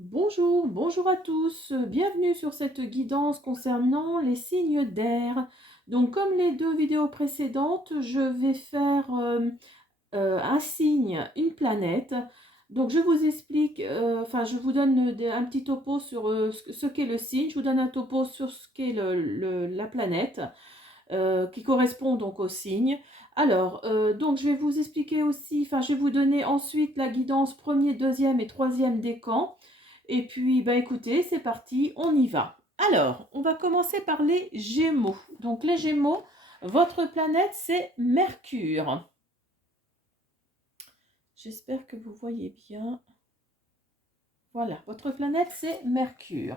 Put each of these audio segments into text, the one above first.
Bonjour, bonjour à tous, bienvenue sur cette guidance concernant les signes d'air. Donc comme les deux vidéos précédentes, je vais faire un signe, une planète. Donc je vous explique, enfin je vous donne un petit topo sur ce qu'est le signe, je vous donne un topo sur ce qu'est la planète. Qui correspond donc au signe. Alors, donc je vais vous expliquer aussi, enfin je vais vous donner ensuite la guidance premier, deuxième et troisième décan. Et puis, bah écoutez, c'est parti, on y va. Alors, on va commencer par les Gémeaux. Donc les Gémeaux, votre planète c'est Mercure. J'espère que vous voyez bien. Voilà, votre planète c'est Mercure.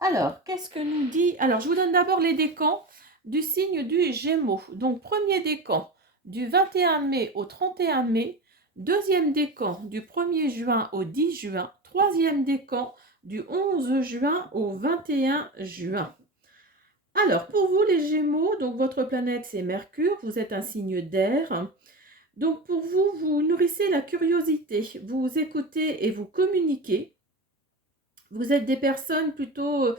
Alors, qu'est-ce que nous dit? Alors, je vous donne d'abord les décans du signe du Gémeaux. Donc, premier décan du 21 mai au 31 mai, deuxième décan du 1er juin au 10 juin, troisième décan du 11 juin au 21 juin. Alors, pour vous les Gémeaux, donc votre planète c'est Mercure, vous êtes un signe d'air. Donc, pour vous, vous nourrissez la curiosité, vous écoutez et vous communiquez. Vous êtes des personnes plutôt,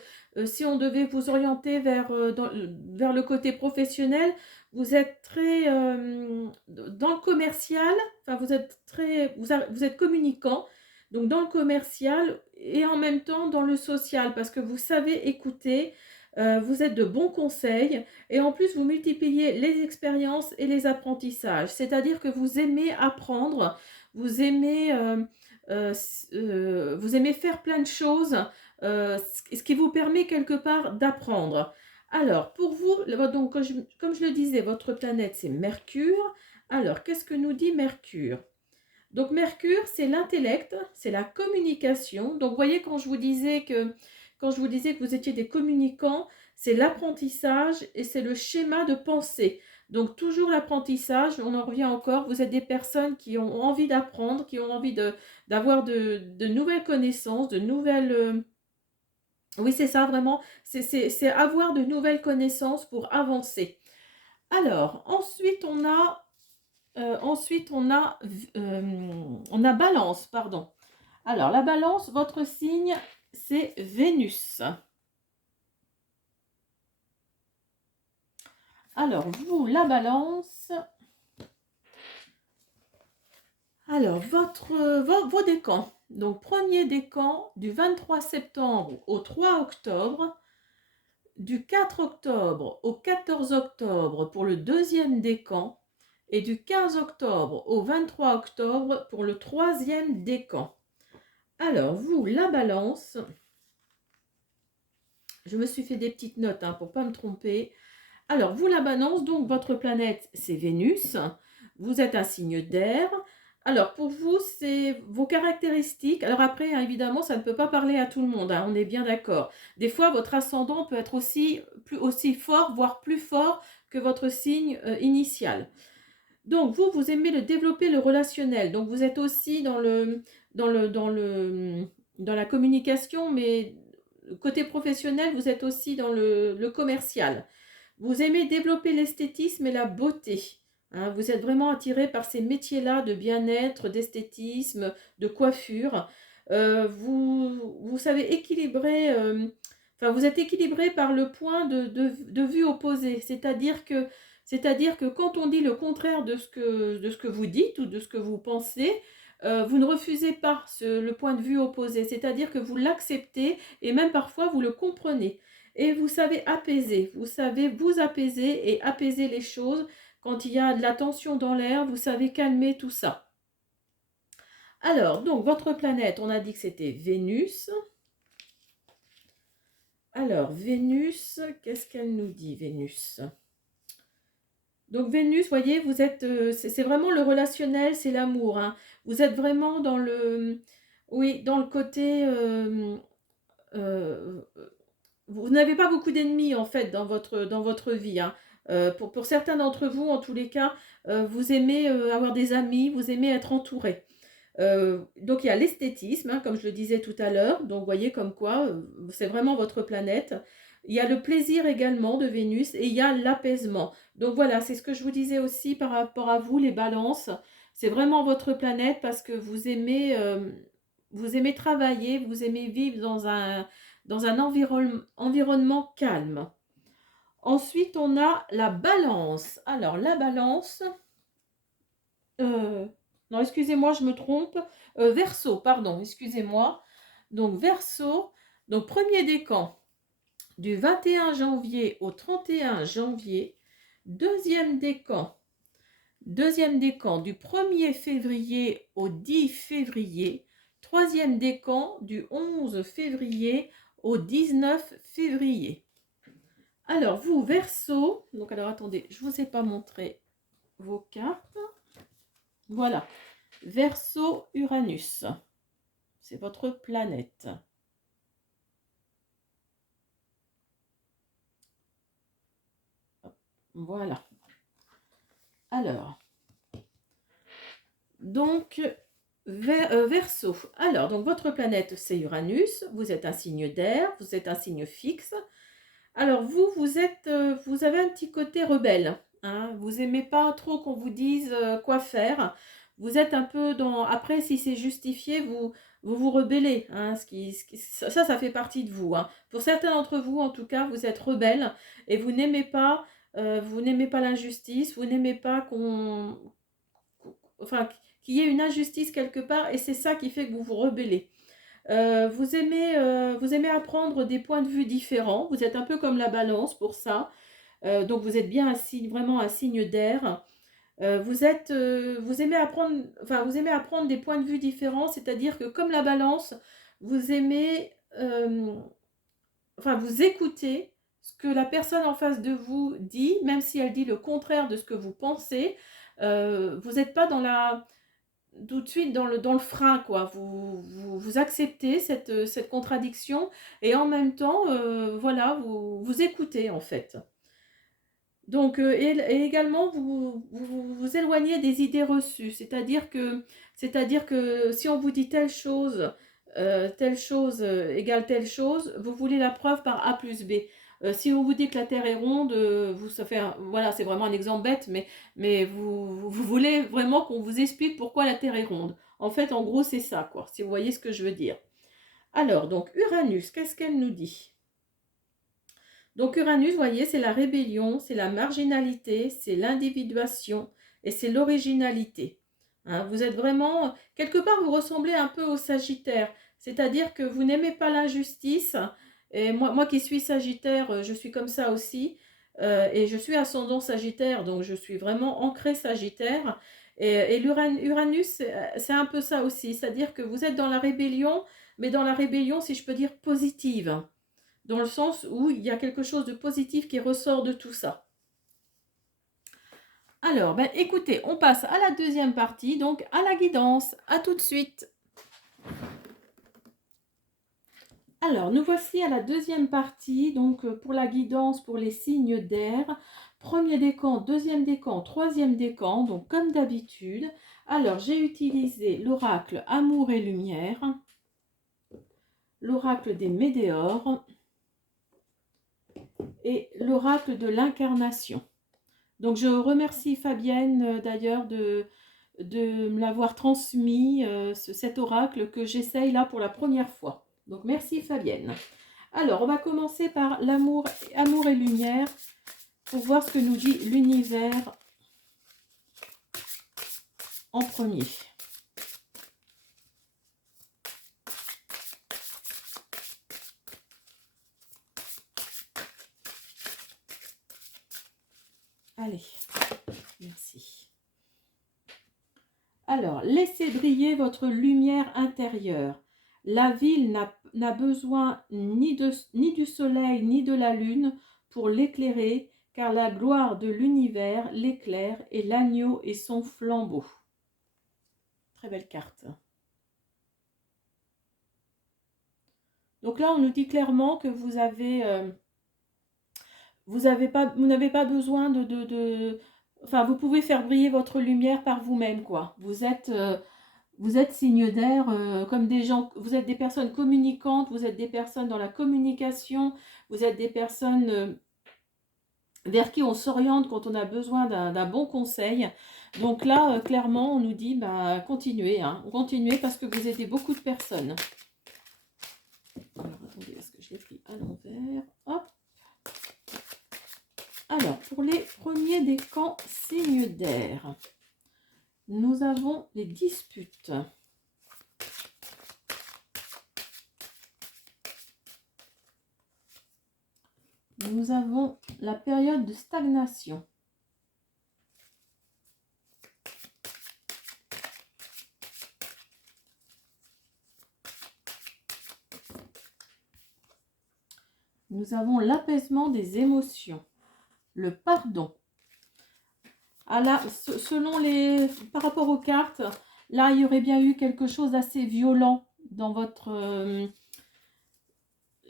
si on devait vous orienter vers le côté professionnel, vous êtes très dans le commercial, enfin vous êtes communicant, donc dans le commercial et en même temps dans le social, parce que vous savez écouter, vous êtes de bons conseils et en plus vous multipliez les expériences et les apprentissages, c'est-à-dire que vous aimez apprendre, vous aimez vous aimez faire plein de choses, ce qui vous permet quelque part d'apprendre. Alors, pour vous, donc, comme je le disais, votre planète, c'est Mercure. Alors, qu'est-ce que nous dit Mercure? Donc, Mercure, c'est l'intellect, c'est la communication. Donc, vous voyez, quand je vous disais que vous étiez des communicants, c'est l'apprentissage et c'est le schéma de pensée. Donc, toujours l'apprentissage, on en revient encore, vous êtes des personnes qui ont envie d'apprendre, qui ont envie d'avoir de nouvelles connaissances, de nouvelles... oui, c'est ça, vraiment, c'est avoir de nouvelles connaissances pour avancer. Alors, on a Balance, pardon. Alors, la Balance, votre signe, c'est Vénus. Alors, vous, la Balance. Alors, vos décans. Donc, premier décan du 23 septembre au 3 octobre, du 4 octobre au 14 octobre pour le deuxième décan et du 15 octobre au 23 octobre pour le troisième décan. Alors, vous, la Balance, je me suis fait des petites notes pour ne pas me tromper. Alors, vous, la Balance, donc votre planète, c'est Vénus. Vous êtes un signe d'air. Alors, pour vous, c'est vos caractéristiques. Alors après, évidemment, ça ne peut pas parler à tout le monde, on est bien d'accord. Des fois, votre ascendant peut être aussi fort, voire plus fort que votre signe initial. Donc, vous aimez développer le relationnel. Donc, vous êtes aussi dans la communication, mais côté professionnel, vous êtes aussi dans le commercial. Vous aimez développer l'esthétisme et la beauté. Vous êtes vraiment attiré par ces métiers-là de bien-être, d'esthétisme, de coiffure. Vous savez équilibrer, enfin vous êtes équilibré par le point de vue opposé. C'est-à-dire que quand on dit le contraire de ce que vous dites ou de ce que vous pensez, vous ne refusez pas le point de vue opposé. C'est-à-dire que vous l'acceptez et même parfois vous le comprenez. Et vous savez apaiser, vous savez vous apaiser et apaiser les choses. Quand il y a de la tension dans l'air, vous savez calmer tout ça. Alors, donc, votre planète, on a dit que c'était Vénus. Alors, Vénus, qu'est-ce qu'elle nous dit, Vénus? Donc, Vénus, voyez, vous êtes, c'est vraiment le relationnel, c'est l'amour. Vous êtes vraiment oui, dans le côté... euh, vous n'avez pas beaucoup d'ennemis en fait dans votre vie. Pour certains d'entre vous, en tous les cas, vous aimez avoir des amis, vous aimez être entouré. Donc il y a l'esthétisme, comme je le disais tout à l'heure. Donc vous voyez comme quoi, c'est vraiment votre planète. Il y a le plaisir également de Vénus et il y a l'apaisement. Donc voilà, c'est ce que je vous disais aussi par rapport à vous, les balances. C'est vraiment votre planète parce que vous aimez travailler, vous aimez vivre dans un environnement calme. Ensuite, on a la balance. Alors, la balance, non, excusez-moi, je me trompe. Verseau, pardon, excusez-moi. Donc, Verseau, donc premier décan du 21 janvier au 31 janvier. Deuxième décan du 1er février au 10 février. Troisième décan du 11 février au 19 février. Alors, vous, Verseau, donc alors attendez, je ne vous ai pas montré vos cartes. Voilà, Verseau Uranus, c'est votre planète. Voilà. Alors, donc, Verseau. Alors, donc votre planète, c'est Uranus. Vous êtes un signe d'air, vous êtes un signe fixe. Alors, vous avez un petit côté rebelle. Hein, vous n'aimez pas trop qu'on vous dise quoi faire. Vous êtes un peu dans... Après, si c'est justifié, vous rebellez. Hein, ça fait partie de vous. Hein. Pour certains d'entre vous, en tout cas, vous êtes rebelle et vous n'aimez pas l'injustice. Vous n'aimez pas qu'il y ait une injustice quelque part et c'est ça qui fait que vous vous rebellez. Vous aimez apprendre des points de vue différents. Vous êtes un peu comme la balance pour ça. Donc vous êtes bien vraiment un signe d'air. Vous aimez apprendre des points de vue différents, c'est-à-dire que comme la balance, vous aimez, vous écoutez ce que la personne en face de vous dit, même si elle dit le contraire de ce que vous pensez. Vous n'êtes pas tout de suite dans le frein, quoi. Vous acceptez cette contradiction et en même temps, voilà, vous écoutez en fait. Donc, et également, vous éloignez des idées reçues, c'est-à-dire que si on vous dit telle chose égale telle chose, vous voulez la preuve par A plus B. Si on vous dit que la Terre est ronde, voilà, c'est vraiment un exemple bête, mais vous voulez vraiment qu'on vous explique pourquoi la Terre est ronde. En fait, en gros, c'est ça, quoi, si vous voyez ce que je veux dire. Alors, donc, Uranus, qu'est-ce qu'elle nous dit ? Donc Uranus, vous voyez, c'est la rébellion, c'est la marginalité, c'est l'individuation et c'est l'originalité. Hein, vous êtes vraiment, quelque part, vous ressemblez un peu au Sagittaire, c'est-à-dire que vous n'aimez pas l'injustice. Et moi qui suis Sagittaire, je suis comme ça aussi. Et je suis ascendant Sagittaire, donc je suis vraiment ancrée Sagittaire. Et l'Uranus, c'est un peu ça aussi, c'est-à-dire que vous êtes dans la rébellion, mais dans la rébellion, si je peux dire, positive. Dans le sens où il y a quelque chose de positif qui ressort de tout ça. Alors, écoutez, on passe à la deuxième partie, donc à la guidance. À tout de suite. Alors, nous voici à la deuxième partie, donc pour la guidance pour les signes d'air. Premier décan, deuxième décan, troisième décan, donc comme d'habitude. Alors, j'ai utilisé l'oracle Amour et Lumière, l'oracle des Médéores et l'oracle de l'incarnation. Donc je remercie Fabienne d'ailleurs de me l'avoir transmis, cet oracle que j'essaye là pour la première fois. Donc merci Fabienne. Alors on va commencer par l'amour et lumière pour voir ce que nous dit l'univers en premier. Allez, merci. Alors, laissez briller votre lumière intérieure. La ville n'a besoin ni du soleil ni de la lune pour l'éclairer, car la gloire de l'univers l'éclaire et l'agneau est son flambeau. Très belle carte. Donc là, on nous dit clairement que vous n'avez pas besoin enfin, vous pouvez faire briller votre lumière par vous-même, quoi. Vous êtes signe d'air, comme des gens, vous êtes des personnes communicantes, vous êtes des personnes dans la communication, vous êtes des personnes vers qui on s'oriente quand on a besoin d'un bon conseil. Donc là, clairement, on nous dit, bah, continuez, hein, continuez parce que vous aidez beaucoup de personnes. Alors, attendez, est-ce que je l'ai pris à l'envers? Hop. Alors, pour les premiers décans signes d'air, nous avons les disputes. Nous avons la période de stagnation. Nous avons l'apaisement des émotions, le pardon. Ah là, selon les, par rapport aux cartes, là, il y aurait bien eu quelque chose d'assez violent dans votre...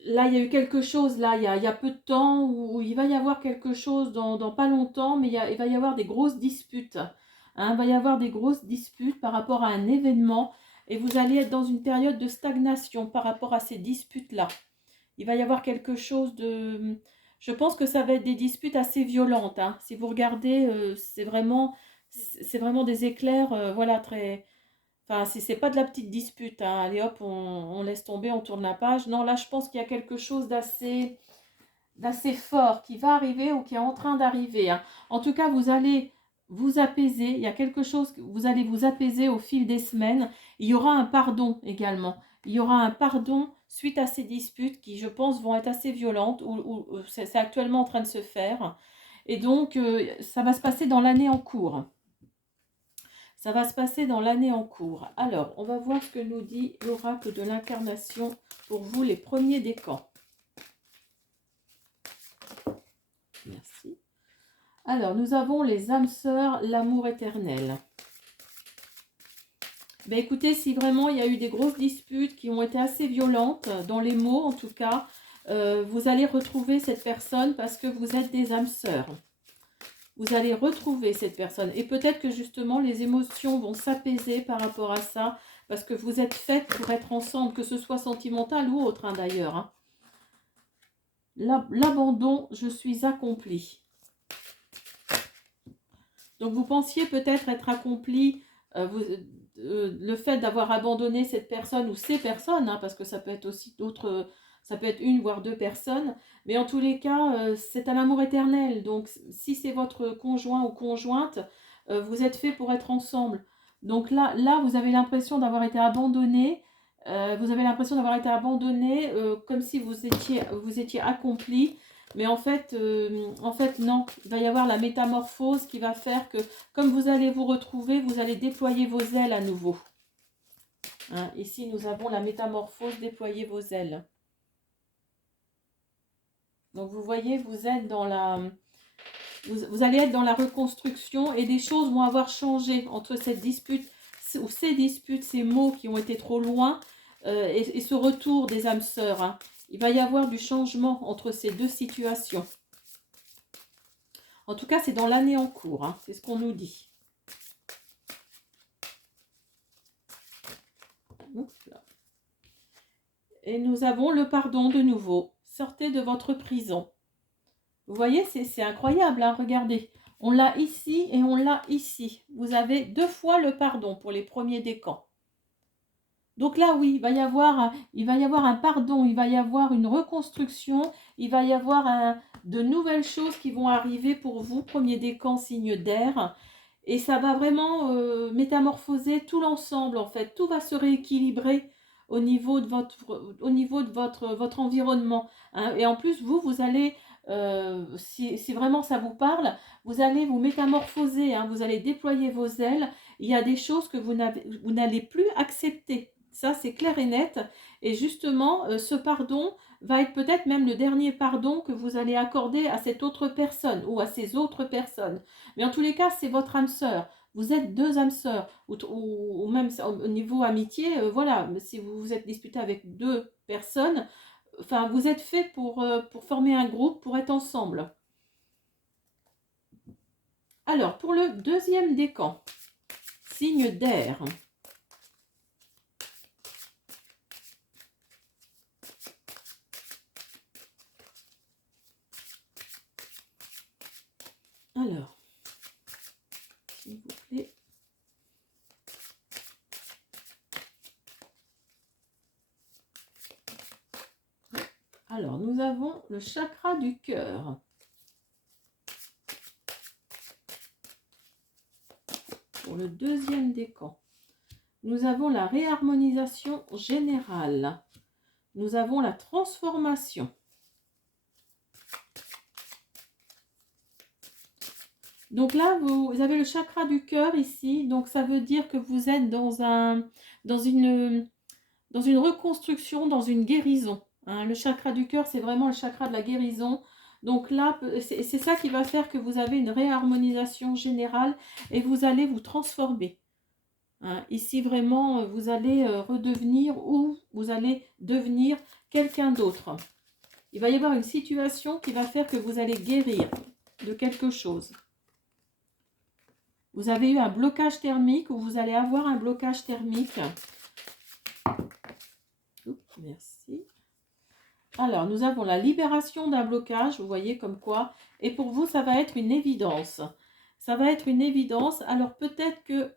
là, il y a eu quelque chose, là, il y a peu de temps, où il va y avoir quelque chose dans pas longtemps, mais il va y avoir des grosses disputes. Hein, il va y avoir des grosses disputes par rapport à un événement, et vous allez être dans une période de stagnation par rapport à ces disputes-là. Il va y avoir quelque chose de... Je pense que ça va être des disputes assez violentes. Hein. Si vous regardez, c'est vraiment des éclairs, voilà, très... Enfin, c'est pas de la petite dispute. Hein. Allez hop, on laisse tomber, on tourne la page. Non, là, je pense qu'il y a quelque chose d'assez fort qui va arriver ou qui est en train d'arriver. Hein. En tout cas, vous allez vous apaiser. Il y a quelque chose, vous allez vous apaiser au fil des semaines. Il y aura un pardon également. Il y aura un pardon suite à ces disputes qui, je pense, vont être assez violentes ou c'est actuellement en train de se faire. Et donc, ça va se passer dans l'année en cours. Ça va se passer dans l'année en cours. Alors, on va voir ce que nous dit l'oracle de l'incarnation pour vous, les premiers décans. Merci. Alors, nous avons les âmes sœurs, l'amour éternel. Ben écoutez, si vraiment il y a eu des grosses disputes qui ont été assez violentes, dans les mots en tout cas, vous allez retrouver cette personne parce que vous êtes des âmes sœurs. Vous allez retrouver cette personne. Et peut-être que justement les émotions vont s'apaiser par rapport à ça, parce que vous êtes faites pour être ensemble, que ce soit sentimental ou autre hein, d'ailleurs. Hein. L'abandon, je suis accompli. Donc vous pensiez peut-être être accompli, le fait d'avoir abandonné cette personne ou ces personnes, hein, parce que ça peut être aussi d'autres, ça peut être une voire deux personnes, mais en tous les cas, c'est un amour éternel. Donc si c'est votre conjoint ou conjointe, vous êtes fait pour être ensemble. Donc là vous avez l'impression d'avoir été abandonné, vous avez l'impression d'avoir été abandonné comme si vous étiez accompli. Mais en fait, non, il va y avoir la métamorphose qui va faire que, comme vous allez vous retrouver, vous allez déployer vos ailes à nouveau. Hein, ici, nous avons la métamorphose, déployer vos ailes. Donc, vous voyez, vous êtes dans la... Vous allez être dans la reconstruction et des choses vont avoir changé entre cette dispute, ou ces disputes, ces mots qui ont été trop loin, et ce retour des âmes sœurs. Hein. Il va y avoir du changement entre ces deux situations. En tout cas, c'est dans l'année en cours. Hein. C'est ce qu'on nous dit. Et nous avons le pardon de nouveau. Sortez de votre prison. Vous voyez, c'est incroyable. Hein. Regardez. On l'a ici et on l'a ici. Vous avez deux fois le pardon pour les premiers décans. Donc là, oui, il va y avoir un pardon, il va y avoir une reconstruction, il va y avoir de nouvelles choses qui vont arriver pour vous, premier décan, signe d'air. Et ça va vraiment métamorphoser tout l'ensemble, en fait. Tout va se rééquilibrer au niveau de votre environnement. Hein. Et en plus, vous allez, si vraiment ça vous parle, vous allez vous métamorphoser, hein. Vous allez déployer vos ailes. Il y a des choses que vous n'allez plus accepter. Ça, c'est clair et net. Et justement, ce pardon va être peut-être même le dernier pardon que vous allez accorder à cette autre personne ou à ces autres personnes. Mais en tous les cas, c'est votre âme sœur. Vous êtes deux âmes sœurs. Ou même au niveau amitié, voilà, si vous vous êtes disputé avec deux personnes, enfin, vous êtes fait pour former un groupe, pour être ensemble. Alors, pour le deuxième décan, signe d'air. Alors, s'il vous plaît. Alors, nous avons le chakra du cœur. Pour le deuxième décan. Nous avons la réharmonisation générale. Nous avons la transformation. Donc là, vous avez le chakra du cœur ici. Donc ça veut dire que vous êtes dans une reconstruction, dans une guérison. Hein. Le chakra du cœur, c'est vraiment le chakra de la guérison. Donc là, c'est ça qui va faire que vous avez une réharmonisation générale et vous allez vous transformer. Hein. Ici, vraiment, vous allez redevenir ou vous allez devenir quelqu'un d'autre. Il va y avoir une situation qui va faire que vous allez guérir de quelque chose. Vous avez eu un blocage thermique ou vous allez avoir un blocage thermique. Oups, merci. Alors, nous avons la libération d'un blocage, vous voyez comme quoi. Et pour vous, ça va être une évidence. Ça va être une évidence. Alors, peut-être que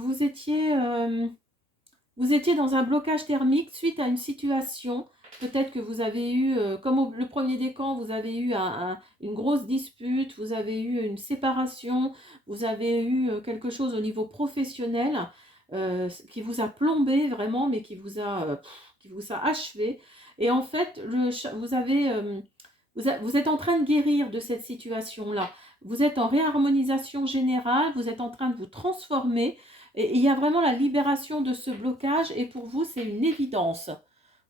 vous étiez dans un blocage thermique suite à une situation. Peut-être que vous avez eu, comme le premier décan, vous avez eu une grosse dispute, vous avez eu une séparation, vous avez eu quelque chose au niveau professionnel qui vous a plombé vraiment, mais qui vous a achevé. Et en fait, vous êtes en train de guérir de cette situation-là. Vous êtes en réharmonisation générale, vous êtes en train de vous transformer. Et il y a vraiment la libération de ce blocage et pour vous, c'est une évidence.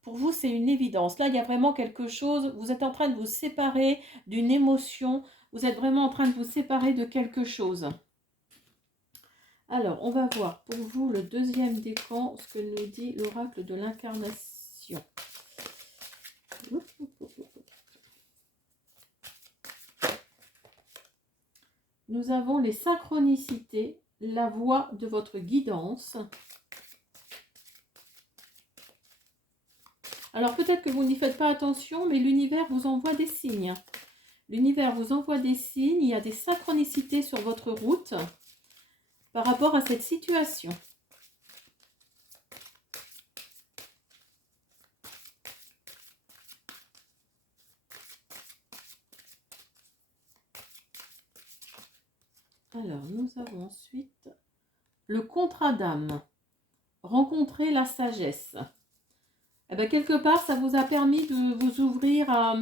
Pour vous, c'est une évidence. Là, il y a vraiment quelque chose. Vous êtes en train de vous séparer d'une émotion. Vous êtes vraiment en train de vous séparer de quelque chose. Alors, on va voir pour vous le deuxième décan, ce que nous dit l'oracle de l'incarnation. Nous avons les synchronicités, la voie de votre guidance. Alors peut-être que vous n'y faites pas attention, mais l'univers vous envoie des signes. L'univers vous envoie des signes, il y a des synchronicités sur votre route par rapport à cette situation. Alors, nous avons ensuite le contrat d'âme. Rencontrer la sagesse. Eh bien, quelque part, ça vous a permis de vous ouvrir à...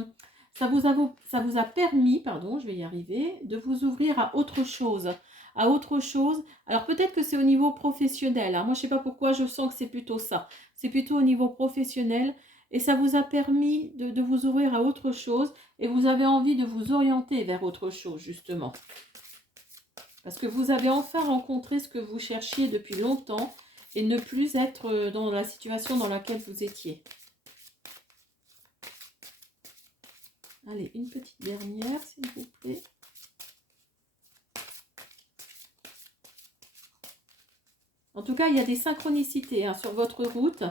Ça vous a permis, pardon, je vais y arriver, de vous ouvrir à autre chose. À autre chose. Alors, peut-être que c'est au niveau professionnel. Hein. Moi, je ne sais pas pourquoi, je sens que c'est plutôt ça. C'est plutôt au niveau professionnel. Et ça vous a permis de vous ouvrir à autre chose. Et vous avez envie de vous orienter vers autre chose, justement. Parce que vous avez enfin rencontré ce que vous cherchiez depuis longtemps et ne plus être dans la situation dans laquelle vous étiez. Allez, une petite dernière, s'il vous plaît. En tout cas, il y a des synchronicités hein, sur votre route.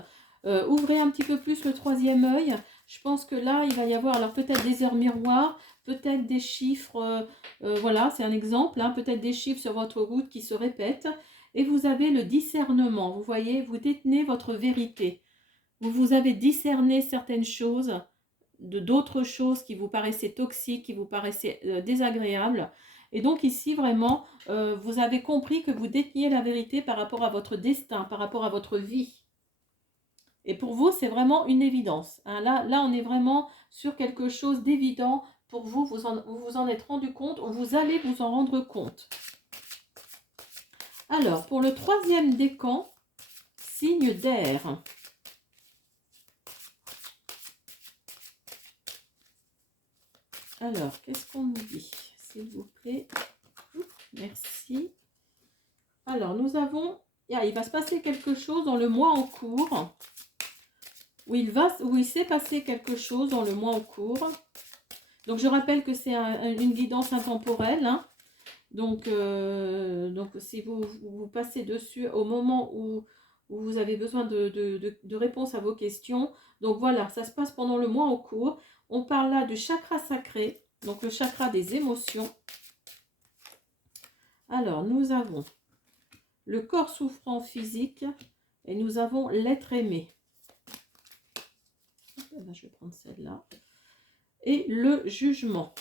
Ouvrez un petit peu plus le troisième œil. Je pense que là, il va y avoir alors peut-être des heures miroirs, peut-être des chiffres. Voilà, c'est un exemple. Hein, peut-être des chiffres sur votre route qui se répètent. Et vous avez le discernement. Vous voyez, vous détenez votre vérité. Vous avez discerné certaines choses, d'autres choses qui vous paraissaient toxiques, qui vous paraissaient désagréables. Et donc ici, vraiment, vous avez compris que vous déteniez la vérité par rapport à votre destin, par rapport à votre vie. Et pour vous, c'est vraiment une évidence. Hein. Là, on est vraiment sur quelque chose d'évident. Pour vous, vous en êtes rendu compte, ou vous allez vous en rendre compte. Alors, pour le troisième décan, signe d'air. Alors, qu'est-ce qu'on nous dit, s'il vous plaît? Merci. Alors, nous avons... il va se passer quelque chose dans le mois en cours. Où il s'est passé quelque chose dans le mois en cours. Donc, je rappelle que c'est une guidance intemporelle. Hein. Donc, si vous passez dessus au moment où vous avez besoin de réponses à vos questions. Donc, voilà, ça se passe pendant le mois en cours. On parle là du chakra sacré. donc le chakra des émotions. Alors, nous avons le corps souffrant physique et nous avons l'être aimé. Là, je vais prendre celle-là. Et le jugement.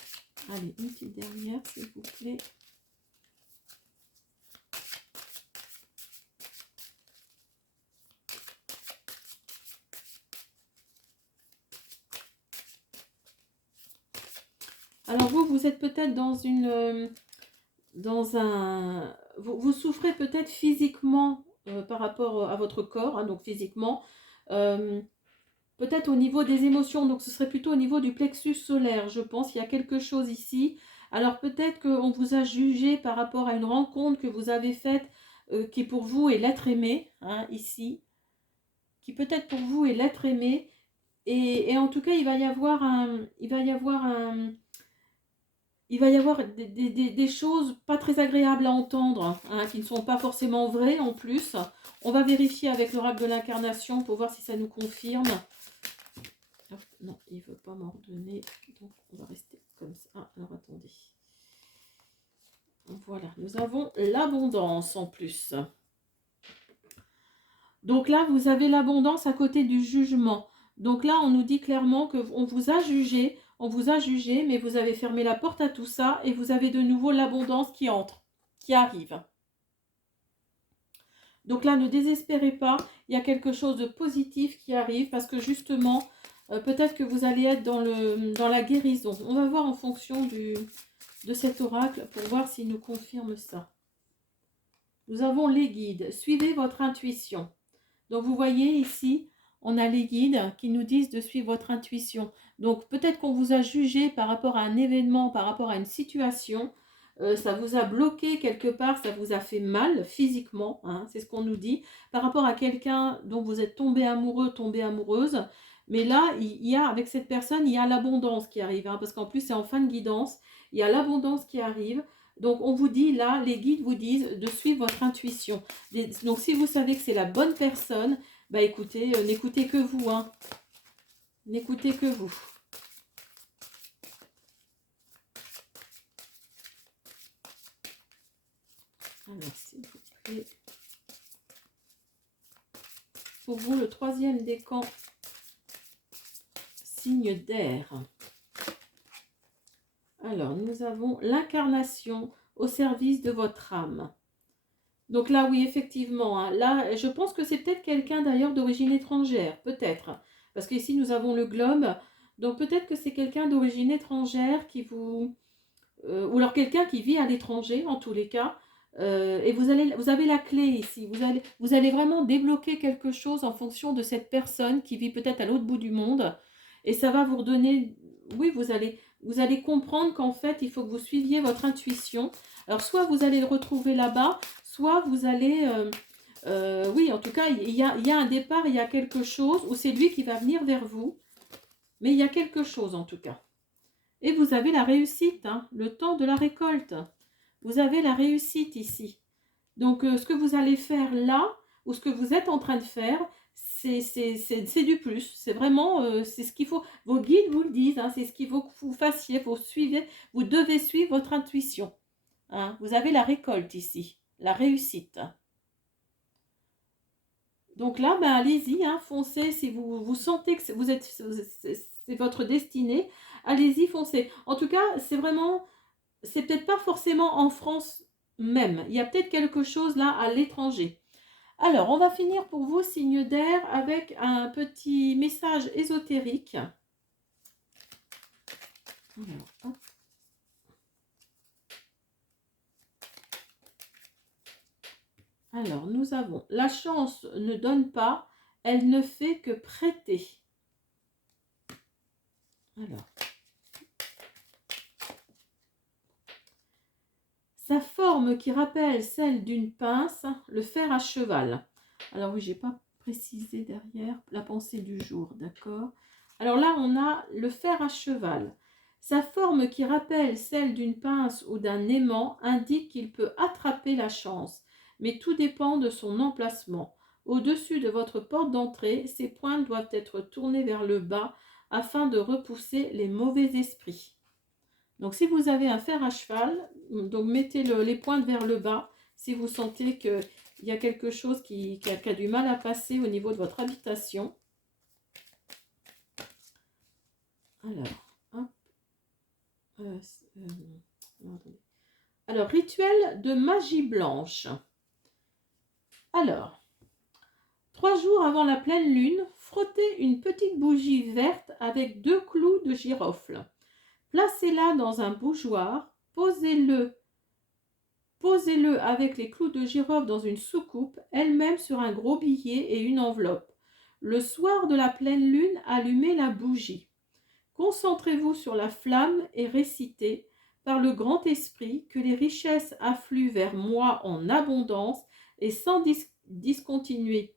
Allez, une petite dernière, s'il vous plaît. Alors vous êtes peut-être vous souffrez peut-être physiquement par rapport à votre corps, hein, donc physiquement, peut-être au niveau des émotions, donc ce serait plutôt au niveau du plexus solaire, je pense, il y a quelque chose ici. Alors peut-être qu'on vous a jugé par rapport à une rencontre que vous avez faite, qui pour vous est l'être aimé, hein, ici, qui peut-être pour vous est l'être aimé, et en tout cas il va y avoir des choses pas très agréables à entendre, hein, qui ne sont pas forcément vraies en plus. On va vérifier avec l'oracle de l'incarnation pour voir si ça nous confirme. Hop, non, il ne veut pas m'ordonner, donc on va rester comme ça. Ah, alors attendez. Voilà, nous avons l'abondance en plus. Donc là, vous avez l'abondance à côté du jugement. Donc là, on nous dit clairement qu'on vous a jugé, mais vous avez fermé la porte à tout ça et vous avez de nouveau l'abondance qui entre, qui arrive. Donc là, ne désespérez pas, il y a quelque chose de positif qui arrive parce que justement, peut-être que vous allez être dans la guérison. On va voir en fonction de cet oracle pour voir s'il nous confirme ça. Nous avons les guides. Suivez votre intuition. Donc vous voyez ici, on a les guides qui nous disent de suivre votre intuition. Donc peut-être qu'on vous a jugé par rapport à un événement, par rapport à une situation. Ça vous a bloqué quelque part, ça vous a fait mal physiquement, hein, c'est ce qu'on nous dit, par rapport à quelqu'un dont vous êtes tombé amoureux, tombée amoureuse. Mais là, avec cette personne, il y a l'abondance qui arrive, hein, parce qu'en plus c'est en fin de guidance, il y a l'abondance qui arrive. Donc on vous dit là, les guides vous disent de suivre votre intuition. Donc si vous savez que c'est la bonne personne, bah écoutez, n'écoutez que vous, hein. N'écoutez que vous. Alors s'il vous plaît. Pour vous, le troisième décan, signe d'air. Alors, nous avons l'incarnation au service de votre âme. Donc là, oui, effectivement, hein, là, je pense que c'est peut-être quelqu'un d'ailleurs d'origine étrangère, peut-être. Parce qu'ici, nous avons le globe. Donc peut-être que c'est quelqu'un d'origine étrangère qui vous... ou alors quelqu'un qui vit à l'étranger, en tous les cas. Et vous avez la clé ici. Vous allez vraiment débloquer quelque chose en fonction de cette personne qui vit peut-être à l'autre bout du monde. Et ça va vous redonner... Oui, vous allez comprendre qu'en fait, il faut que vous suiviez votre intuition. Alors, soit vous allez le retrouver là-bas, soit vous allez... oui, en tout cas, il y a un départ, il y a quelque chose, ou c'est lui qui va venir vers vous. Mais il y a quelque chose, en tout cas. Et vous avez la réussite, hein, le temps de la récolte. Vous avez la réussite ici. Donc, ce que vous allez faire là, ou ce que vous êtes en train de faire, c'est du plus. C'est vraiment, c'est ce qu'il faut. Vos guides vous le disent, hein, c'est ce qu'il faut que vous fassiez. Vous devez suivre votre intuition. Hein. Vous avez la récolte ici, la réussite. Donc là, ben, allez-y, hein, foncez. Si vous sentez que c'est votre destinée, allez-y, foncez. En tout cas, c'est peut-être pas forcément en France même. Il y a peut-être quelque chose là à l'étranger. Alors, on va finir pour vous, signe d'air, avec un petit message ésotérique. Alors, nous avons la chance ne donne pas, elle ne fait que prêter. Alors, sa forme qui rappelle celle d'une pince, le fer à cheval. Alors oui, j'ai pas précisé derrière la pensée du jour, d'accord. Alors là, on a le fer à cheval. Sa forme qui rappelle celle d'une pince ou d'un aimant indique qu'il peut attraper la chance, mais tout dépend de son emplacement. Au-dessus de votre porte d'entrée, ses pointes doivent être tournées vers le bas afin de repousser les mauvais esprits. Donc, si vous avez un fer à cheval, donc mettez les pointes vers le bas si vous sentez qu'il y a quelque chose qui a du mal à passer au niveau de votre habitation. Alors, hop. Alors, rituel de magie blanche. Alors, 3 jours avant la pleine lune, frottez une petite bougie verte avec 2 clous de girofle. Placez-la dans un bougeoir, posez-le avec les clous de girofle dans une soucoupe, elle-même sur un gros billet et une enveloppe. Le soir de la pleine lune, allumez la bougie. Concentrez-vous sur la flamme et récitez, par le grand esprit, que les richesses affluent vers moi en abondance et sans discontinuité,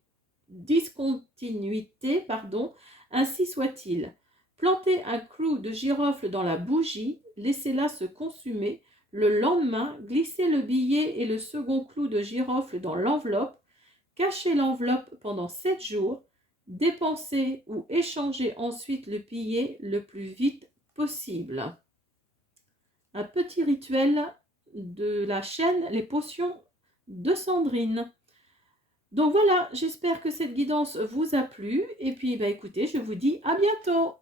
ainsi soit-il. Plantez un clou de girofle dans la bougie, laissez-la se consumer. Le lendemain, glissez le billet et le second clou de girofle dans l'enveloppe. Cachez l'enveloppe pendant 7 jours. Dépensez ou échangez ensuite le billet le plus vite possible. Un petit rituel de la chaîne Les Potions de Sandrine. Donc voilà, j'espère que cette guidance vous a plu. Et puis, écoutez, je vous dis à bientôt.